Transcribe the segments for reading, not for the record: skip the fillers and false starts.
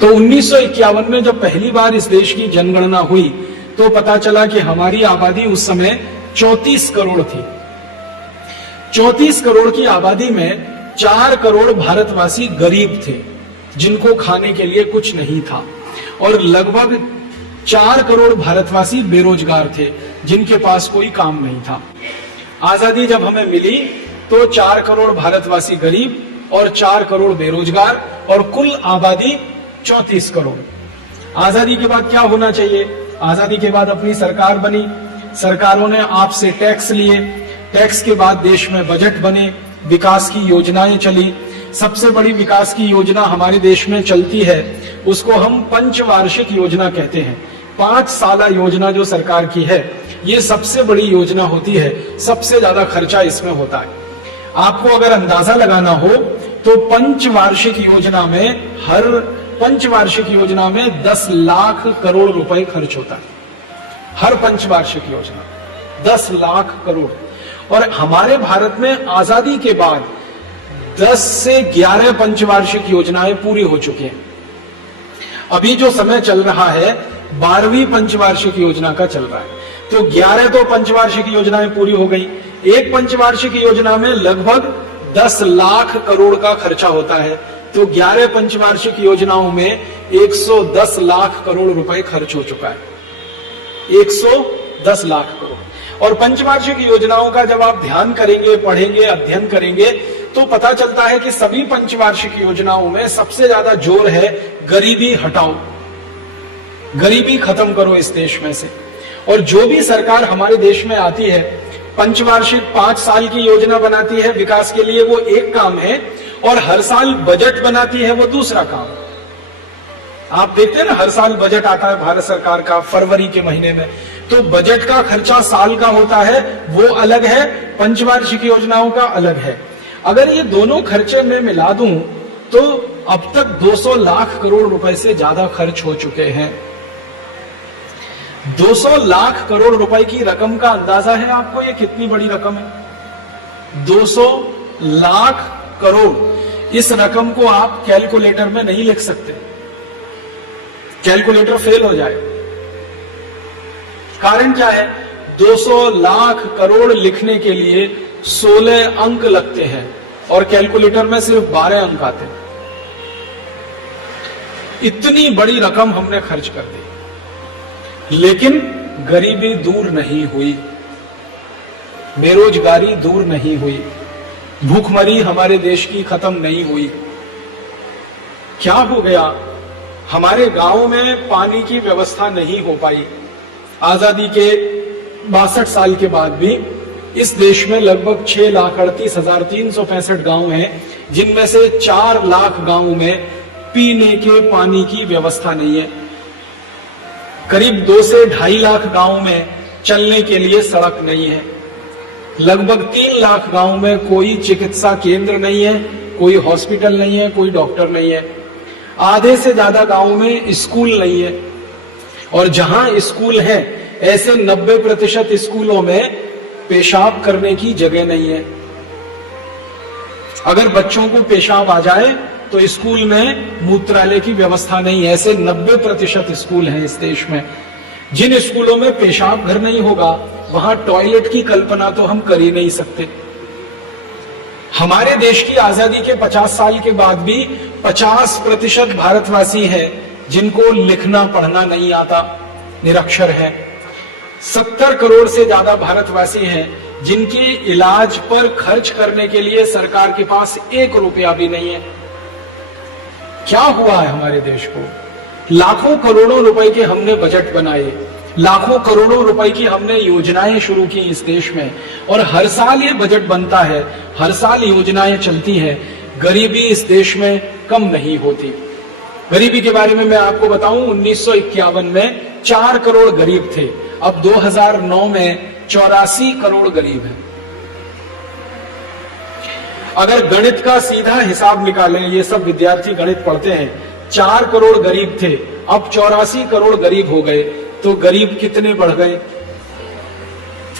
तो 1951 में जब पहली बार इस देश की जनगणना हुई तो पता चला कि हमारी आबादी उस समय 34 करोड़ थी। 34 करोड़ की आबादी में 4 करोड़ भारतवासी गरीब थे, जिनको खाने के लिए कुछ नहीं था, और लगभग 4 करोड़ भारतवासी बेरोजगार थे, जिनके पास कोई काम नहीं था। आजादी जब हमें मिली तो 4 करोड़ भारतवासी गरीब और 4 करोड़ बेरोजगार और कुल आबादी 34 करोड़। आजादी के बाद क्या होना चाहिए? आजादी के बाद अपनी सरकार बनी, सरकारों ने आपसे टैक्स लिए, टैक्स के बाद देश में बजट बने, विकास की योजनाएं चली। सबसे बड़ी विकास की योजना हमारे देश में चलती है, उसको हम पंचवार्षिक योजना कहते हैं। 5 साला योजना जो सरकार की है, ये सबसे बड़ी योजना होती है, सबसे ज्यादा खर्चा इसमें होता है। आपको अगर अंदाजा लगाना हो तो पंचवार्षिक योजना में 10 लाख करोड़ रुपए खर्च होता है। हर पंचवार्षिक योजना 10 लाख करोड़। और हमारे भारत में आजादी के बाद 10 से 11 पंचवार्षिक योजनाएं पूरी हो चुकी हैं। अभी जो समय चल रहा है 12वीं पंचवार्षिक योजना का चल रहा है। तो 11 तो पंचवार्षिक योजनाएं पूरी हो गई। एक पंचवार्षिक योजना में लगभग 10 लाख करोड़ का खर्चा होता है, तो 11 पंचवार्षिक योजनाओं में 110 लाख करोड़ रुपए खर्च हो चुका है। 110 लाख करोड़। और पंचवार्षिक योजनाओं का जब आप ध्यान करेंगे, पढ़ेंगे, अध्ययन करेंगे तो पता चलता है कि सभी पंचवार्षिक योजनाओं में सबसे ज्यादा जोर है गरीबी हटाओ, गरीबी खत्म करो इस देश में से। और जो भी सरकार हमारे देश में आती है, पंचवार्षिक 5 साल की योजना बनाती है विकास के लिए, वो एक काम है, और हर साल बजट बनाती है, वो दूसरा काम। आप देखते हैं ना, हर साल बजट आता है भारत सरकार का फरवरी के महीने में, तो बजट का खर्चा साल का होता है, वो अलग है, पंचवार्षिक योजनाओं का अलग है। अगर ये दोनों खर्चे में मिला दूं तो अब तक 200 लाख करोड़ रुपए से ज्यादा खर्च हो चुके हैं। 200 लाख करोड़ रुपए की रकम का अंदाजा है आपको ये कितनी बड़ी रकम है? 200 लाख करोड़। इस रकम को आप कैलकुलेटर में नहीं लिख सकते, कैलकुलेटर फेल हो जाए। कारण क्या है? 200 लाख करोड़ लिखने के लिए 16 अंक लगते हैं और कैलकुलेटर में सिर्फ 12 अंक आते हैं। इतनी बड़ी रकम हमने खर्च कर दी, लेकिन गरीबी दूर नहीं हुई, बेरोजगारी दूर नहीं हुई, भूखमरी हमारे देश की खत्म नहीं हुई। क्या हो गया? हमारे गांव में पानी की व्यवस्था नहीं हो पाई। आजादी के 62 साल के बाद भी इस देश में लगभग 6,38,365 गांव हैं, जिनमें से 4 लाख गांवों में पीने के पानी की व्यवस्था नहीं है। करीब 2 से 2.5 लाख गांवों में चलने के लिए सड़क नहीं है। लगभग 3 लाख गांवों में कोई चिकित्सा केंद्र नहीं है, कोई हॉस्पिटल नहीं है, कोई डॉक्टर नहीं है। आधे से ज्यादा गांवों में स्कूल नहीं है, और जहां स्कूल है ऐसे 90% स्कूलों में पेशाब करने की जगह नहीं है। अगर बच्चों को पेशाब आ जाए तो स्कूल में मूत्रालय की व्यवस्था नहीं है। ऐसे 90% स्कूल हैं इस देश में। जिन स्कूलों में पेशाब घर नहीं होगा, वहां टॉयलेट की कल्पना तो हम कर ही नहीं सकते। हमारे देश की आजादी के 50 साल के बाद भी 50% भारतवासी हैं जिनको लिखना पढ़ना नहीं आता, निरक्षर है। 70 करोड़ से ज्यादा भारतवासी हैं जिनकी इलाज पर खर्च करने के लिए सरकार के पास 1 रुपया भी नहीं है। क्या हुआ है हमारे देश को? लाखों करोड़ों रुपए के हमने बजट बनाए, लाखों करोड़ों रुपए की हमने योजनाएं शुरू की इस देश में, और हर साल ये बजट बनता है, हर साल योजनाएं चलती हैं, गरीबी इस देश में कम नहीं होती। गरीबी के बारे में मैं आपको बताऊं, 1951 में 4 करोड़ गरीब थे, अब 2009 में 84 करोड़ गरीब हैं। अगर गणित का सीधा हिसाब निकालें, ये सब विद्यार्थी गणित पढ़ते हैं, 4 करोड़ गरीब थे, अब 84 करोड़ गरीब हो गए, तो गरीब कितने बढ़ गए?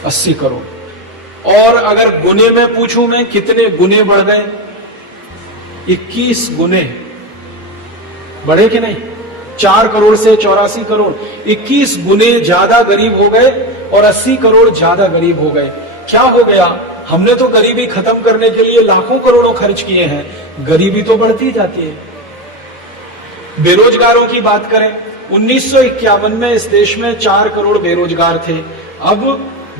80 करोड़। और अगर गुने में पूछूं मैं, कितने गुने बढ़ गए? 21 गुने। बढ़े कि नहीं? 4 करोड़ से 84 करोड़, 21 गुने ज्यादा गरीब हो गए और 80 करोड़ ज्यादा गरीब हो गए। क्या हो गया? हमने तो गरीबी खत्म करने के लिए लाखों करोड़ों खर्च किए हैं, गरीबी तो बढ़ती जाती है। बेरोजगारों की बात करें, 1951 में इस देश में 4 करोड़ बेरोजगार थे, अब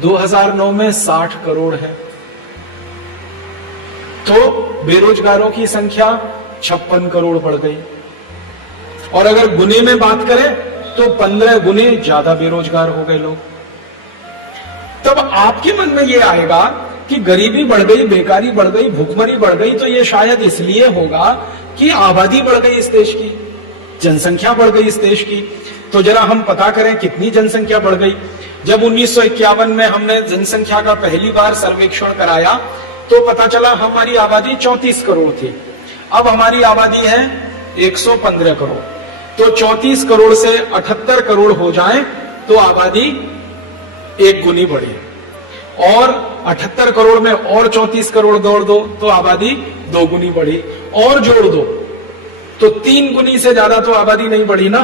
2009 में 60 करोड़ है। तो बेरोजगारों की संख्या 56 करोड़ बढ़ गई। और अगर गुने में बात करें तो 15 गुने ज्यादा बेरोजगार हो गए लोग। तब आपके मन में यह आएगा कि गरीबी बढ़ गई, बेकारी बढ़ गई, भूखमरी बढ़ गई, तो यह शायद इसलिए होगा कि आबादी बढ़ गई इस देश की, जनसंख्या बढ़ गई इस देश की। तो जरा हम पता करें कितनी जनसंख्या बढ़ गई। जब 1951 में हमने जनसंख्या का पहली बार सर्वेक्षण कराया तो पता चला हमारी आबादी 34 करोड़ थी। अब हमारी आबादी है 115 करोड़। तो 34 करोड़ से 78 करोड़ हो जाए तो आबादी 1 गुनी बढ़ी, और 78 करोड़ में और 34 करोड़ जोड़ दो तो आबादी 2 गुनी बढ़ी, और जोड़ दो तो 3 गुनी से ज्यादा तो आबादी नहीं बढ़ी ना।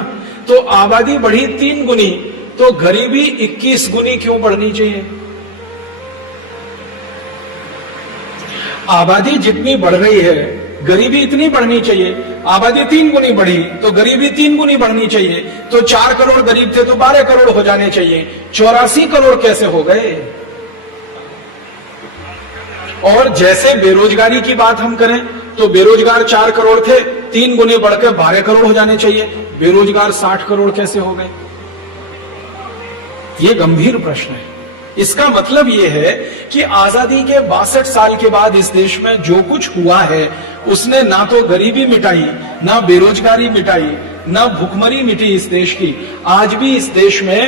तो आबादी बढ़ी 3 गुनी, तो गरीबी 21 गुनी क्यों बढ़नी चाहिए? आबादी जितनी बढ़ रही है गरीबी इतनी बढ़नी चाहिए। आबादी 3 गुनी बढ़ी तो गरीबी 3 गुनी बढ़नी चाहिए। तो 4 करोड़ गरीब थे तो 12 करोड़ हो जाने चाहिए। 84 करोड़ कैसे हो गए? और जैसे बेरोजगारी की बात हम करें तो बेरोजगार 4 करोड़ थे, 3 गुने बढ़कर 12 करोड़ हो जाने चाहिए। बेरोजगार 60 करोड़ कैसे हो गए? यह गंभीर प्रश्न है। इसका मतलब यह है कि आजादी के 62 साल के बाद इस देश में जो कुछ हुआ है उसने ना तो गरीबी मिटाई, ना बेरोजगारी मिटाई, ना भूखमरी मिटी इस देश की। आज भी इस देश में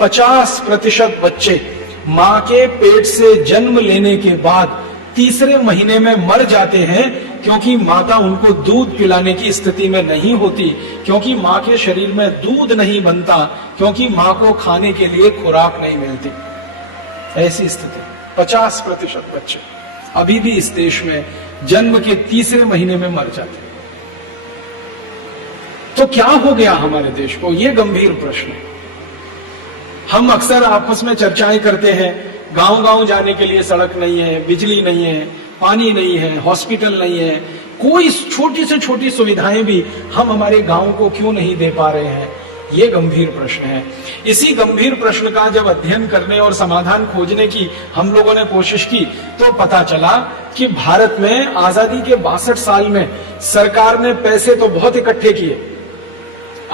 50% बच्चे मां के पेट से जन्म लेने के बाद तीसरे महीने में मर जाते हैं, क्योंकि माता उनको दूध पिलाने की स्थिति में नहीं होती, क्योंकि मां के शरीर में दूध नहीं बनता, क्योंकि मां को खाने के लिए खुराक नहीं मिलती। ऐसी स्थिति 50% बच्चे अभी भी इस देश में जन्म के तीसरे महीने में मर जाते हैं। तो क्या हो गया हमारे देश को? यह गंभीर प्रश्न है। हम अक्सर आपस में चर्चाएं करते हैं, गांव-गांव जाने के लिए सड़क नहीं है, बिजली नहीं है, पानी नहीं है, हॉस्पिटल नहीं है, कोई छोटी से छोटी सुविधाएं भी हम हमारे गांव को क्यों नहीं दे पा रहे हैं? ये गंभीर प्रश्न है। इसी गंभीर प्रश्न का जब अध्ययन करने और समाधान खोजने की हम लोगों ने कोशिश की तो पता चला कि भारत में आजादी के 62 साल में सरकार ने पैसे तो बहुत इकट्ठे किए,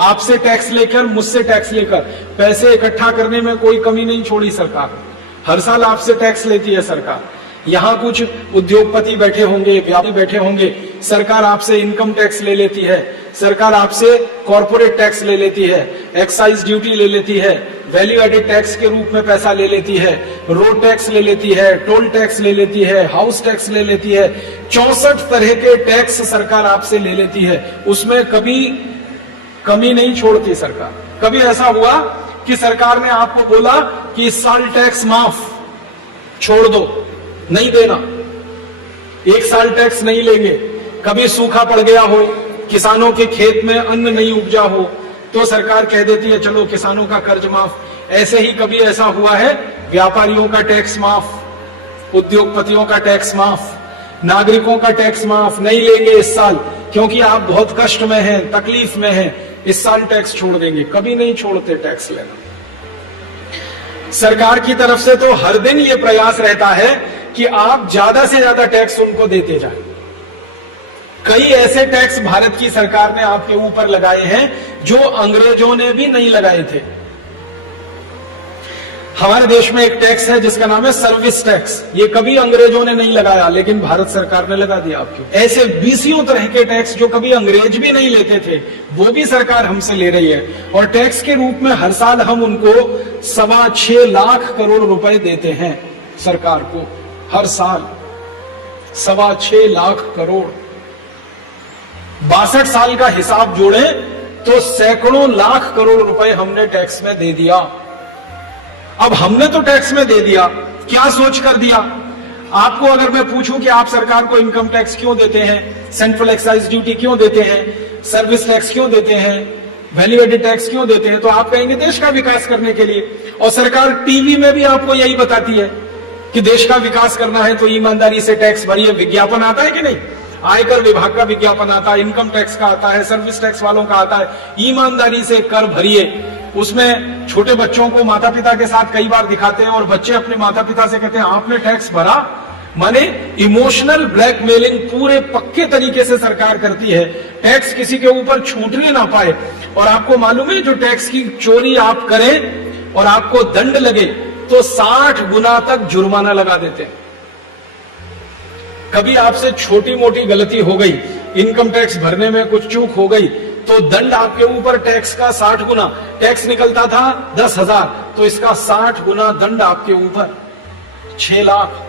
आपसे टैक्स लेकर, मुझसे टैक्स लेकर, पैसे इकट्ठा करने में कोई कमी नहीं छोड़ी सरकार। हर साल आपसे टैक्स लेती है सरकार। यहां कुछ उद्योगपति बैठे होंगे, व्यापारी बैठे होंगे, सरकार आपसे इनकम टैक्स ले लेती है, सरकार आपसे कॉर्पोरेट टैक्स ले लेती है, एक्साइज ड्यूटी ले लेती है, वैल्यू एडेड टैक्स के रूप में पैसा ले लेती है, रोड टैक्स ले लेती है, टोल टैक्स ले लेती है, हाउस टैक्स ले लेती है। 64 तरह के टैक्स सरकार आपसे ले लेती है, उसमें कभी कमी नहीं छोड़ती सरकार। कभी ऐसा हुआ कि सरकार ने आपको बोला कि इस साल टैक्स माफ छोड़ दो, नहीं देना, 1 साल टैक्स नहीं लेंगे। कभी सूखा पड़ गया हो, किसानों के खेत में अन्न नहीं उपजा हो, तो सरकार कह देती है चलो किसानों का कर्ज माफ। ऐसे ही कभी ऐसा हुआ है, व्यापारियों का टैक्स माफ, उद्योगपतियों का टैक्स माफ, नागरिकों का टैक्स माफ, नहीं लेंगे इस साल क्योंकि आप बहुत कष्ट में हैं, तकलीफ में हैं, इस साल टैक्स छोड़ देंगे। कभी नहीं छोड़ते टैक्स लेना। सरकार की तरफ से तो हर दिन ये प्रयास रहता है कि आप ज्यादा से ज्यादा टैक्स उनको देते जाएं। कई ऐसे टैक्स भारत की सरकार ने आपके ऊपर लगाए हैं जो अंग्रेजों ने भी नहीं लगाए थे। हमारे देश में एक टैक्स है जिसका नाम है सर्विस टैक्स। ये कभी अंग्रेजों ने नहीं लगाया, लेकिन भारत सरकार ने लगा दिया आपके। ऐसे 20 तरह के टैक्स जो कभी अंग्रेज भी नहीं लेते थे, वो भी सरकार हमसे ले रही है। और टैक्स के रूप में हर साल हम उनको 6.25 लाख करोड़ रुपए देते हैं सरकार को। हर साल 6.25 लाख करोड़। 62 साल का हिसाब जोड़े तो सैकड़ों लाख करोड़ रुपए हमने टैक्स में दे दिया। अब हमने तो टैक्स में दे दिया, क्या सोच कर दिया? आपको अगर मैं पूछूं कि आप सरकार को इनकम टैक्स क्यों देते हैं, सेंट्रल एक्साइज ड्यूटी क्यों देते हैं, सर्विस टैक्स क्यों देते हैं, वैल्यू एडेड टैक्स क्यों देते हैं? तो आप कहेंगे देश का विकास करने के लिए। और सरकार टीवी में भी आपको यही बताती है कि देश का विकास करना है तो ईमानदारी से टैक्स भरिए। विज्ञापन आता है कि नहीं? आयकर विभाग का विज्ञापन आता है, इनकम टैक्स का आता है, सर्विस टैक्स वालों का आता है। ईमानदारी से कर भरिए। उसमें छोटे बच्चों को माता पिता के साथ कई बार दिखाते हैं और बच्चे अपने माता पिता से कहते हैं आपने टैक्स भरा। माने इमोशनल ब्लैकमेलिंग पूरे पक्के तरीके से सरकार करती है, टैक्स किसी के ऊपर छूटने ना पाए। और आपको मालूम है जो टैक्स की चोरी आप करें और आपको दंड लगे तो 60 गुना तक जुर्माना लगा देते हैं। कभी आपसे छोटी मोटी गलती हो गई, इनकम टैक्स भरने में कुछ चूक हो गई, तो दंड आपके ऊपर टैक्स का 60 गुना। टैक्स निकलता था 10,000, तो इसका 60 गुना दंड आपके ऊपर 6 लाख।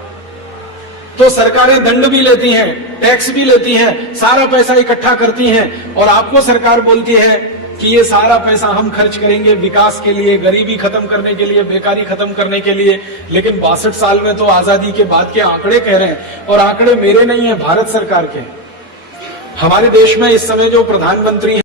तो सरकारें दंड भी लेती हैं, टैक्स भी लेती हैं, सारा पैसा इकट्ठा करती हैं और आपको सरकार बोलती है कि ये सारा पैसा हम खर्च करेंगे विकास के लिए, गरीबी खत्म करने के लिए, बेकारी खत्म करने के लिए। लेकिन 62 साल में तो आजादी के बाद के आंकड़े कह रहे हैं, और आंकड़े मेरे नहीं है, भारत सरकार के। हमारे देश में इस समय जो प्रधानमंत्री